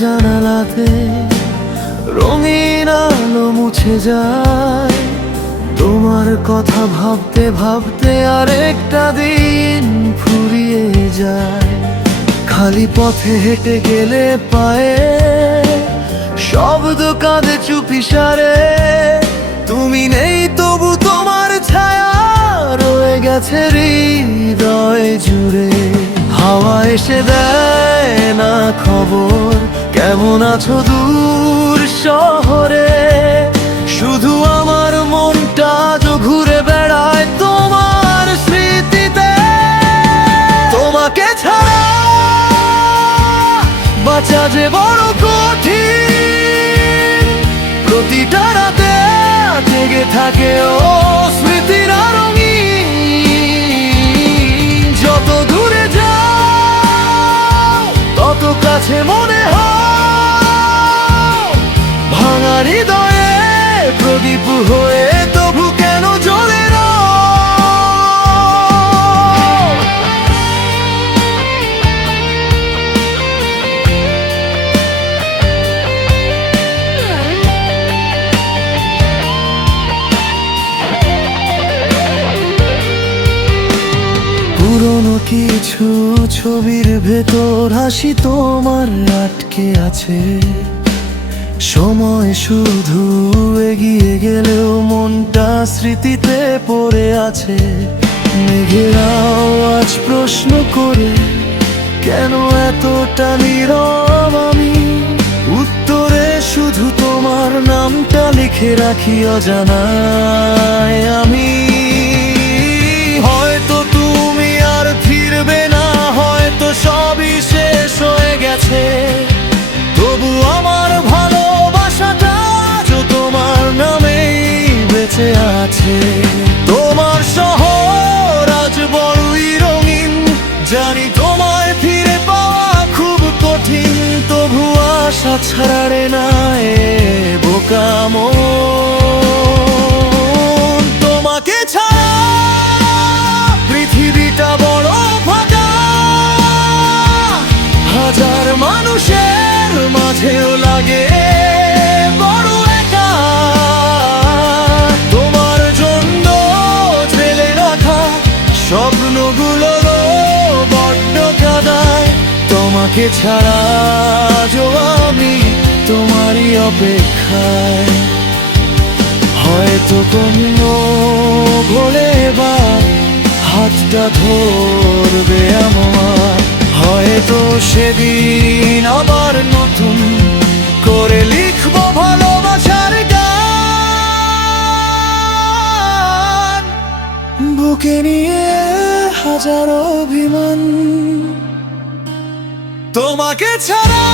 জানালাতে রঙিন আলো মুছে যায়। তোমার কথা ভাবতে ভাবতে আরেকটা দিন ফুরিয়ে যায়। খালি পথে হেঁটে গেলে পায়ে শব্দ কাঁদে চুপিসারে। তুমি নেই তবু তোমার ছায়া রয়ে গেছে হৃদয় জুড়ে। হাওয়া এসে দেয় না খবর কেমন আছো দূর শহরে। শুধু আমার মনটা আজও ঘুরে বেড়ায় তোমার স্মৃতিতে। তোমাকে ছাড়া বাঁচা যে বড় কঠিন। প্রতিটা রাতে জেগে থাকে ও স্মৃতির রঙিন। যত দূরে যাও তত কাছে মনে হয়। ভাঙা হৃদয়ে প্রদীপ হয়ে তবু কেন জ্বলে না। পুরনো কিছু ছবির ভেতর হাসি তোমার আটকে আছে। সময় শুধু এগিয়ে গেলেও মনটা স্মৃতিতে পড়ে আছে। মেঘেরাও আজ প্রশ্ন করে কেন এতটা নীরব আমি। উত্তরে শুধু তোমার নামটা লিখে রাখি অজানায় আমি। হয়তো তুমি আর ফিরবে না, হয়তো সবই শেষ হয়ে গেছে। তবু আমার ভালোবাসাটা আজও তোমার নামেই বেঁচে আছে। তোমার শহর আজ বড়ই রঙিন, জানি তোমায় ফিরে পাওয়া খুব কঠিন। তবু আশা ছাড়ে না এ বোকা মন। তোমাকে ছাড়া পৃথিবীটা বড় ফাঁকা। হাজার মানুষের মাঝেও লাগে বড় একা। তোমার জন্য ছেলে রাখা স্বপ্নগুলোরও বড্ড কাঁদায়। তোমাকে ছাড়া আজও আমি তোমারই অপেক্ষায়। হয়তো কোনো ভোলে বা হাতটা ধরবে আমার। হয়তো সেদিন আবার নতুন করে লিখবো ভালোবাসার গান। বুকে নিয়ে হাজারো অভিমান। তোমাকে ছাড়া